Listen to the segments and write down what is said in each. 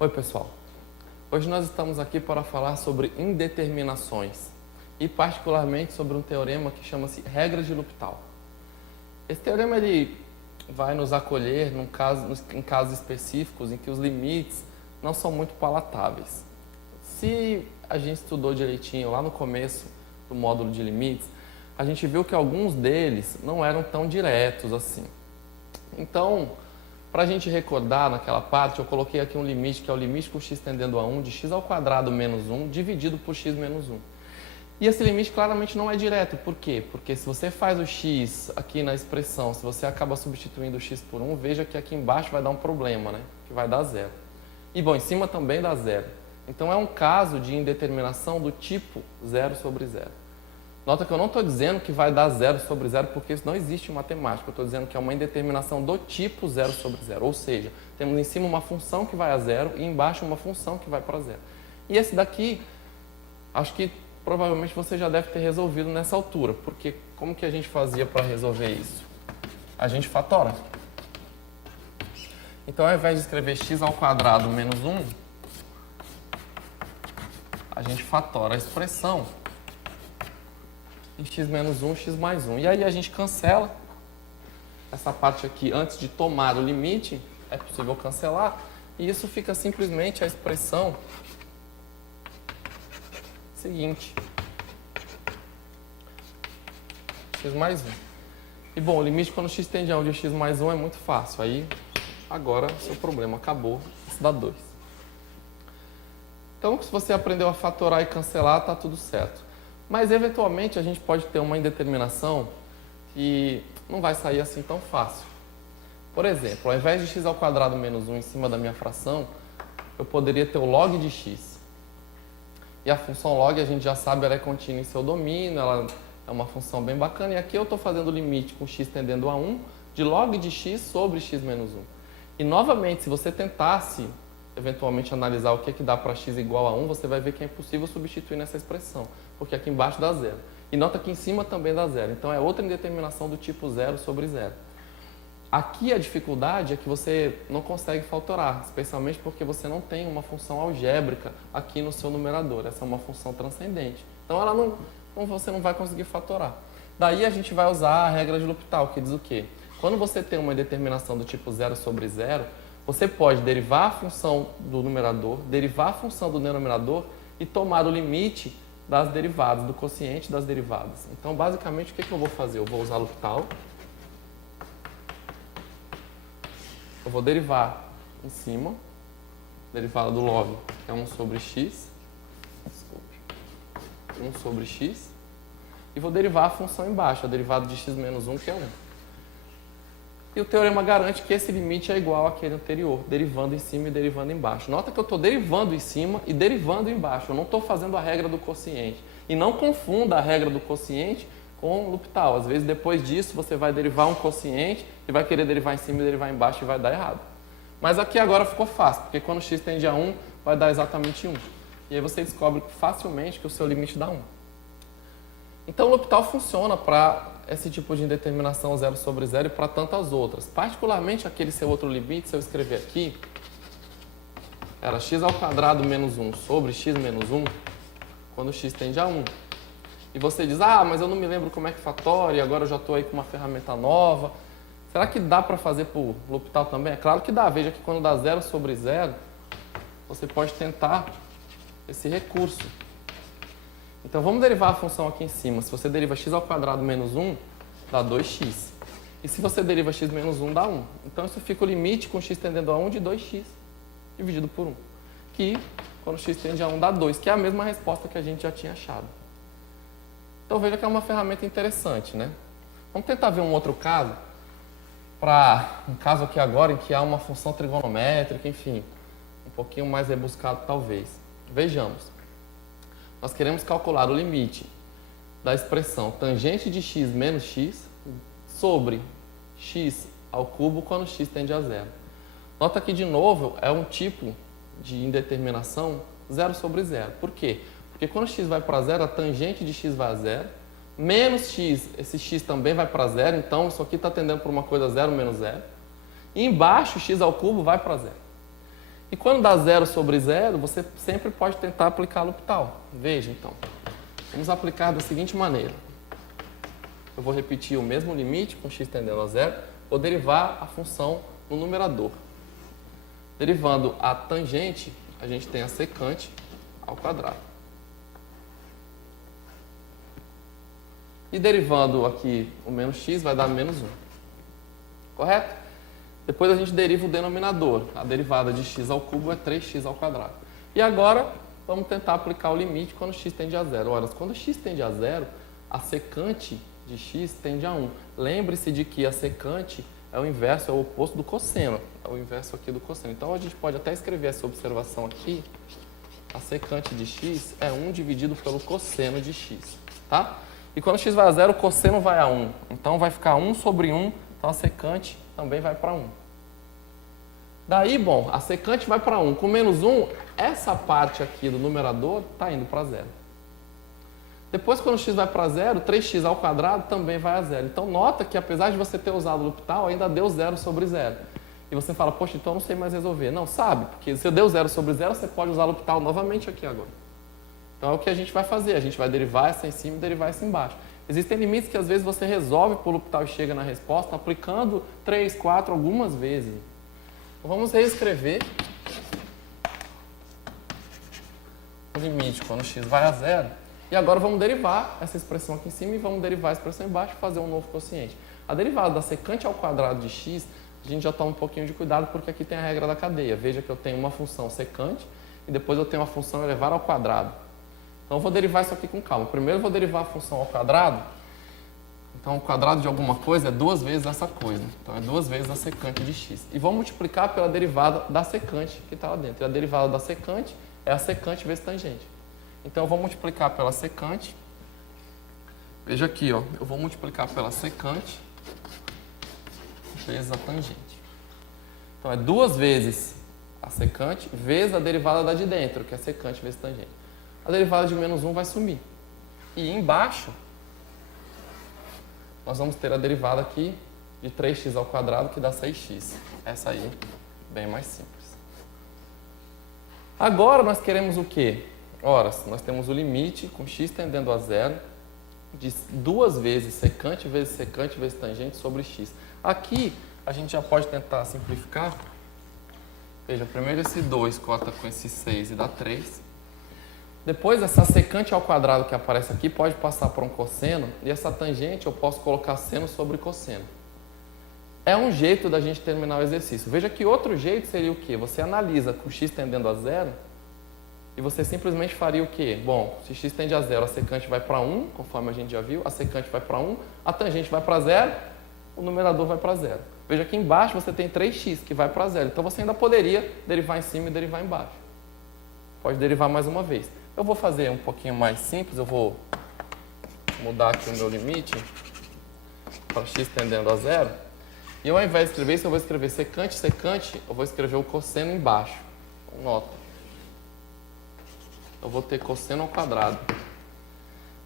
Oi, pessoal. Hoje nós estamos aqui para falar sobre indeterminações e particularmente sobre um teorema que chama-se regra de L'Hopital. Esse teorema ele vai nos acolher em casos específicos em que os limites não são muito palatáveis. Se a gente estudou direitinho lá no começo do módulo de limites, a gente viu que alguns deles não eram tão diretos assim. Então, para a gente recordar naquela parte, eu coloquei aqui um limite, que é o limite com x tendendo a 1 de x ao quadrado menos 1 dividido por x menos 1. E esse limite claramente não é direto. Por quê? Porque se você faz o x aqui na expressão, se você acaba substituindo o x por 1, veja que aqui embaixo vai dar um problema, né? Que vai dar zero. E bom, em cima também dá zero. Então é um caso de indeterminação do tipo 0 sobre 0. Nota que eu não estou dizendo que vai dar 0 sobre 0, porque isso não existe em matemática. Eu estou dizendo que é uma indeterminação do tipo 0 sobre 0. Ou seja, temos em cima uma função que vai a 0 e embaixo uma função que vai para 0. E esse daqui, acho que provavelmente você já deve ter resolvido nessa altura. Porque como que a gente fazia para resolver isso? A gente fatora. Então, ao invés de escrever x ao quadrado menos 1, a gente fatora a expressão em x menos 1, x mais 1. E aí a gente cancela essa parte aqui antes de tomar o limite, é possível cancelar, e isso fica simplesmente a expressão seguinte, x mais 1. E bom, o limite quando x tende a 1 de x mais 1 é muito fácil, aí agora seu problema acabou, isso dá 2. Então, se você aprendeu a fatorar e cancelar, está tudo certo. Mas, eventualmente, a gente pode ter uma indeterminação que não vai sair assim tão fácil. Por exemplo, ao invés de x ao quadrado menos 1 em cima da minha fração, eu poderia ter o log de x. E a função log, a gente já sabe, ela é contínua em seu domínio, ela é uma função bem bacana. E aqui eu estou fazendo o limite com x tendendo a 1 de log de x sobre x menos 1. E, novamente, se você tentasse eventualmente analisar o que é que dá para x igual a 1, você vai ver que é impossível substituir nessa expressão, porque aqui embaixo dá zero. E nota que em cima também dá zero. Então é outra indeterminação do tipo 0 sobre 0. Aqui a dificuldade é que você não consegue fatorar, especialmente porque você não tem uma função algébrica aqui no seu numerador. Essa é uma função transcendente. Então você não vai conseguir fatorar. Daí a gente vai usar a regra de L'Hopital, que diz o quê? Quando você tem uma determinação do tipo 0 sobre 0, você pode derivar a função do numerador, derivar a função do denominador e tomar o limite das derivadas, do quociente das derivadas. Então, basicamente, o que eu vou fazer? Eu vou usar L'Hopital. Eu vou derivar em cima, derivada do log, que é 1 sobre x. Desculpe. 1 sobre x. E vou derivar a função embaixo, a derivada de x menos 1, que é 1. E o teorema garante que esse limite é igual àquele anterior, derivando em cima e derivando embaixo. Nota que eu estou derivando em cima e derivando embaixo. Eu não estou fazendo a regra do quociente. E não confunda a regra do quociente com o L'Hopital. Às vezes, depois disso, você vai derivar um quociente e vai querer derivar em cima e derivar embaixo e vai dar errado. Mas aqui agora ficou fácil, porque quando x tende a 1, vai dar exatamente 1. E aí você descobre facilmente que o seu limite dá 1. Então, o L'Hopital funciona para esse tipo de indeterminação 0 sobre 0 e para tantas outras. Particularmente aquele seu outro limite, se eu escrever aqui, era x ao quadrado menos 1 sobre x menos 1, quando x tende a 1. E você diz, mas eu não me lembro como é que fatora e agora eu já estou aí com uma ferramenta nova. Será que dá para fazer por L'Hopital também? É claro que dá. Veja que quando dá 0 sobre 0, você pode tentar esse recurso. Então, vamos derivar a função aqui em cima. Se você deriva x ao quadrado menos 1, dá 2x. E se você deriva x menos 1, dá 1. Então, isso fica o limite com x tendendo a 1 de 2x dividido por 1. Que, quando x tende a 1, dá 2, que é a mesma resposta que a gente já tinha achado. Então, veja que é uma ferramenta interessante, né? Vamos tentar ver um outro caso. Um caso aqui agora em que há uma função trigonométrica, enfim, um pouquinho mais rebuscado talvez. Vejamos. Nós queremos calcular o limite da expressão tangente de x menos x sobre x ao cubo quando x tende a 0. Nota que, de novo, é um tipo de indeterminação 0 sobre 0. Por quê? Porque quando x vai para 0, a tangente de x vai a 0, menos x, esse x também vai para 0, então isso aqui está tendendo para uma coisa 0 menos 0. E embaixo, x ao cubo vai para 0. E quando dá 0 sobre 0, você sempre pode tentar aplicar L'Hopital. Veja, então. Vamos aplicar da seguinte maneira. Eu vou repetir o mesmo limite com x tendendo a 0. Vou derivar a função no numerador. Derivando a tangente, a gente tem a secante ao quadrado. E derivando aqui o menos x, vai dar menos 1. Correto? Depois a gente deriva o denominador. A derivada de x ao cubo é 3x ao quadrado. E agora, vamos tentar aplicar o limite quando x tende a 0. Ora, quando x tende a 0, a secante de x tende a 1. Lembre-se de que a secante é o inverso, é o oposto do cosseno. É o inverso aqui do cosseno. Então, a gente pode até escrever essa observação aqui. A secante de x é 1 dividido pelo cosseno de x. Tá? E quando x vai a 0, o cosseno vai a 1. Então, vai ficar 1 sobre 1. Então, a secante também vai para 1. Daí, bom, a secante vai para 1. Com menos 1, essa parte aqui do numerador está indo para 0. Depois, quando x vai para 0, 3x ao quadrado também vai a 0. Então, nota que apesar de você ter usado o L'Hopital, ainda deu 0 sobre 0. E você fala, poxa, então eu não sei mais resolver. Não, sabe, porque se deu 0 sobre 0, você pode usar o L'Hopital novamente aqui agora. Então, é o que a gente vai fazer. A gente vai derivar essa em cima e derivar essa embaixo. Existem limites que às vezes você resolve por L'Hopital e chega na resposta aplicando 3, 4, algumas vezes. Então, vamos reescrever o limite quando x vai a 0. E agora vamos derivar essa expressão aqui em cima e vamos derivar a expressão embaixo e fazer um novo quociente. A derivada da secante ao quadrado de x, a gente já toma um pouquinho de cuidado porque aqui tem a regra da cadeia. Veja que eu tenho uma função secante e depois eu tenho uma função elevada ao quadrado. Então, eu vou derivar isso aqui com calma. Primeiro, eu vou derivar a função ao quadrado. Então, o quadrado de alguma coisa é 2 vezes essa coisa. Então, é 2 vezes a secante de x. E vou multiplicar pela derivada da secante que está lá dentro. E a derivada da secante é a secante vezes tangente. Então, eu vou multiplicar pela secante. Veja aqui, ó. Eu vou multiplicar pela secante vezes a tangente. Então, é 2 vezes a secante vezes a derivada da de dentro, que é a secante vezes tangente. A derivada de menos 1 vai sumir. E embaixo, nós vamos ter a derivada aqui de 3x ao quadrado, que dá 6x. Essa aí, bem mais simples. Agora, nós queremos o quê? Ora, nós temos o limite com x tendendo a 0 de 2 vezes secante vezes tangente sobre x. Aqui, a gente já pode tentar simplificar. Veja, primeiro esse 2 corta com esse 6 e dá 3. Depois, essa secante ao quadrado que aparece aqui pode passar por um cosseno, e essa tangente eu posso colocar seno sobre cosseno. É um jeito da gente terminar o exercício. Veja que outro jeito seria o quê? Você analisa com x tendendo a 0, e você simplesmente faria o quê? Bom, se x tende a 0, a secante vai para 1, conforme a gente já viu, a secante vai para 1, a tangente vai para 0, o numerador vai para 0. Veja que embaixo você tem 3x, que vai para 0. Então, você ainda poderia derivar em cima e derivar embaixo. Pode derivar mais uma vez. Eu vou fazer um pouquinho mais simples, eu vou mudar aqui o meu limite para x tendendo a 0. E eu, ao invés de escrever isso, eu vou escrever secante, eu vou escrever o cosseno embaixo. Então, nota. Eu vou ter cosseno ao quadrado.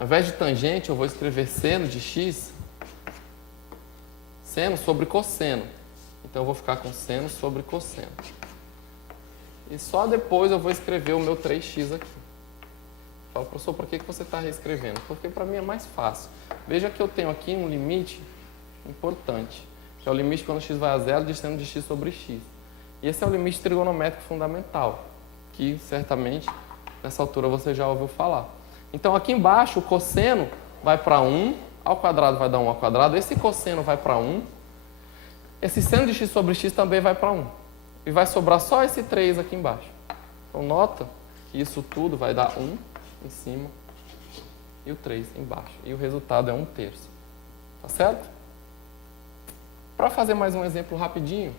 Ao invés de tangente, eu vou escrever seno de x, seno sobre cosseno. Então, eu vou ficar com seno sobre cosseno. E só depois eu vou escrever o meu 3x aqui. Fala, professor, por que você está reescrevendo? Porque para mim é mais fácil. Veja que eu tenho aqui um limite importante, que é o limite quando x vai a 0 de seno de x sobre x. E esse é o limite trigonométrico fundamental, que certamente nessa altura você já ouviu falar. Então aqui embaixo o cosseno vai para 1, ao quadrado vai dar 1 ao quadrado, esse cosseno vai para 1, esse seno de x sobre x também vai para 1. E vai sobrar só esse 3 aqui embaixo. Então nota que isso tudo vai dar 1 em cima e o 3 embaixo. E o resultado é 1/3. Tá certo? Para fazer mais um exemplo rapidinho,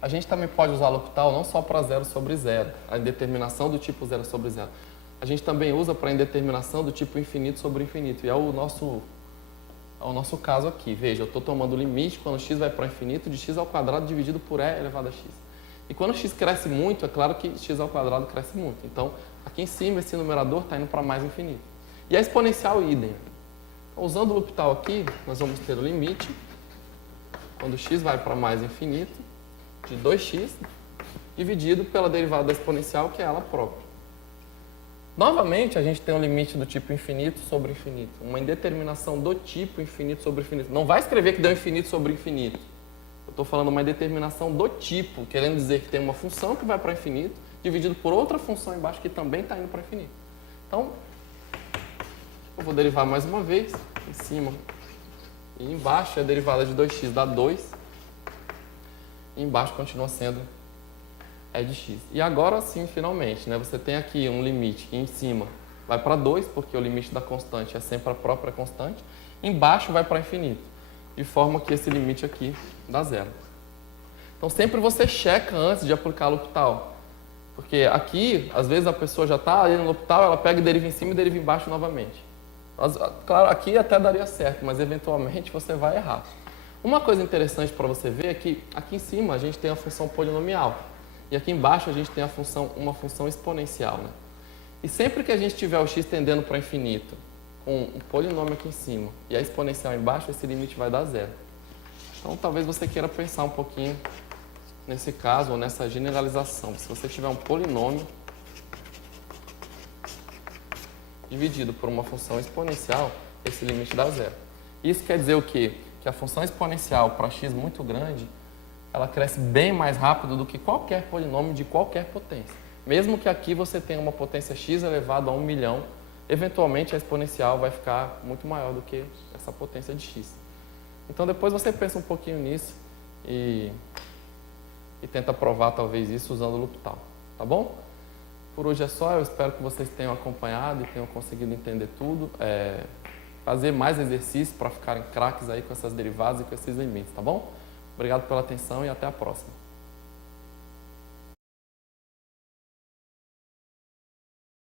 a gente também pode usar L'Hopital não só para 0 sobre 0, a indeterminação do tipo 0 sobre 0. A gente também usa para indeterminação do tipo infinito sobre infinito. E é o nosso caso aqui. Veja, eu estou tomando o limite quando x vai para o infinito de x ao quadrado dividido por e elevado a x. E quando x cresce muito, é claro que x ao quadrado cresce muito. Então, aqui em cima, esse numerador está indo para mais infinito. E a exponencial, idem. Então, usando o L'Hopital aqui, nós vamos ter o limite, quando x vai para mais infinito, de 2x dividido pela derivada da exponencial, que é ela própria. Novamente, a gente tem um limite do tipo infinito sobre infinito. Uma indeterminação do tipo infinito sobre infinito. Não vai escrever que deu infinito sobre infinito. Eu estou falando uma indeterminação do tipo, querendo dizer que tem uma função que vai para infinito, dividido por outra função embaixo que também está indo para infinito. Então, eu vou derivar mais uma vez, em cima e embaixo. A derivada de 2x dá 2. E embaixo continua sendo é de x. E agora sim, finalmente, né, você tem aqui um limite que em cima vai para 2, porque o limite da constante é sempre a própria constante. Embaixo vai para infinito, de forma que esse limite aqui dá zero. Então sempre você checa antes de aplicar L'Hopital. Porque aqui, às vezes a pessoa já está ali no L'Hopital, ela pega e deriva em cima e deriva embaixo novamente. Claro, aqui até daria certo, mas eventualmente você vai errar. Uma coisa interessante para você ver é que aqui em cima a gente tem a função polinomial. E aqui embaixo a gente tem uma função exponencial, né? E sempre que a gente tiver o x tendendo para infinito, com um polinômio aqui em cima e a exponencial embaixo, esse limite vai dar zero. Então talvez você queira pensar um pouquinho nesse caso, ou nessa generalização. Se você tiver um polinômio dividido por uma função exponencial, esse limite dá zero. Isso quer dizer o quê? Que a função exponencial para x muito grande, ela cresce bem mais rápido do que qualquer polinômio de qualquer potência. Mesmo que aqui você tenha uma potência x elevado a 1 milhão, eventualmente a exponencial vai ficar muito maior do que essa potência de x. Então depois você pensa um pouquinho nisso e tenta provar talvez isso usando o L'Hopital, tá bom? Por hoje é só, eu espero que vocês tenham acompanhado e tenham conseguido entender tudo. Fazer mais exercícios para ficarem craques aí com essas derivadas e com esses limites, tá bom? Obrigado pela atenção e até a próxima.